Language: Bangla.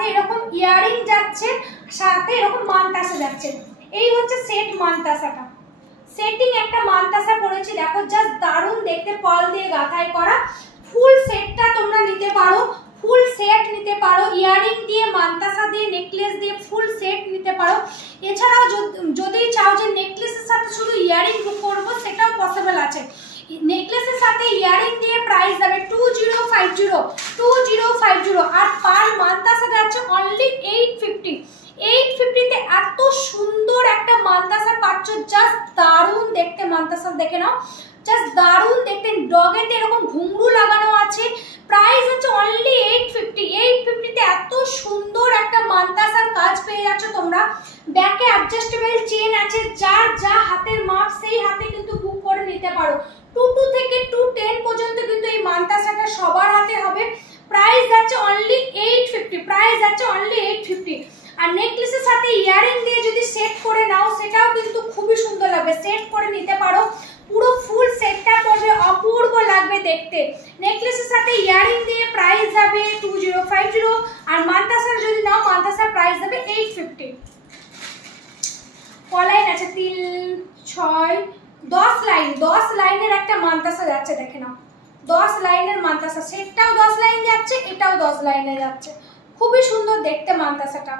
সাথে এরকম ইয়ারিং যাচ্ছে, সাথে এরকম মানতাসা যাচ্ছে। এই হচ্ছে সেট মানতাসাটা। সেটিং একটা মানতাসা পরেছি, দেখো জাস্ট দারুণ দেখতে, পার্ল দিয়ে গাঁথাই করা। ফুল সেটটা তোমরা নিতে পারো, ফুল সেট নিতে পারো, ইয়ারিং দিয়ে, মানতাসা দিয়ে, নেকলেস দিয়ে ফুল সেট নিতে পারো। এছাড়াও যদি চাও যে নেকলেসের সাথে শুধু ইয়ারিং করবো, সেটাও পসিবল আছে। নেকলেসের সাথে ইয়ারিং দিয়ে প্রাইস যাবে 2050 আর পার মানতাসা যাচ্ছে অনলি 850। 850 তে এত সুন্দর একটা মানতাসা পাচ্ছ, জাস্ট দারুণ দেখতে। মানতাসা দেখে নাও, জাস্ট দারুণ দেখতে। ডগেতে এরকম ঘুঙরু লাগানো আছে, প্রাইস হচ্ছে অনলি 850। 850 তে এত সুন্দর একটা মানতাসার কাজ পেয়ে যাচ্ছ তোমরা। ব্যাকে অ্যাডজাস্টেবল চেন আছে, যার যা হাতের মাপ সেই হাতে কিন্তু বুক করে নিতে পারো। 22 থেকে 210 পর্যন্ত কিন্তু এই মানতাসাটা সবার হাতে হবে। প্রাইস যাচ্ছে অনলি 850, প্রাইস যাচ্ছে অনলি 850। আর নেকলেসের সাথে ইয়ারিং দিয়ে যদি সেট করে নাও, সেটাও কিন্তু খুবই সুন্দর লাগবে। সেট করে নিতে পারো, পুরো ফুল সেটটা পরবে, অপূর্ব লাগবে দেখতে। নেকলেসের সাথে ইয়ারিং দিয়ে প্রাইস যাবে 2050 আর মানতাসার যদি নাও, মানতাসার প্রাইস যাবে 850। কলাইন আছে 3, 6, 10 লাইন, 10 লাইনের একটা মানতাসা যাচ্ছে, দেখে নাও। 10 লাইনের মানতাসা, সেটটাও 10 লাইন যাচ্ছে, এটাও 10 লাইনে যাচ্ছে। খুবই সুন্দর দেখতে মানতাসাটা।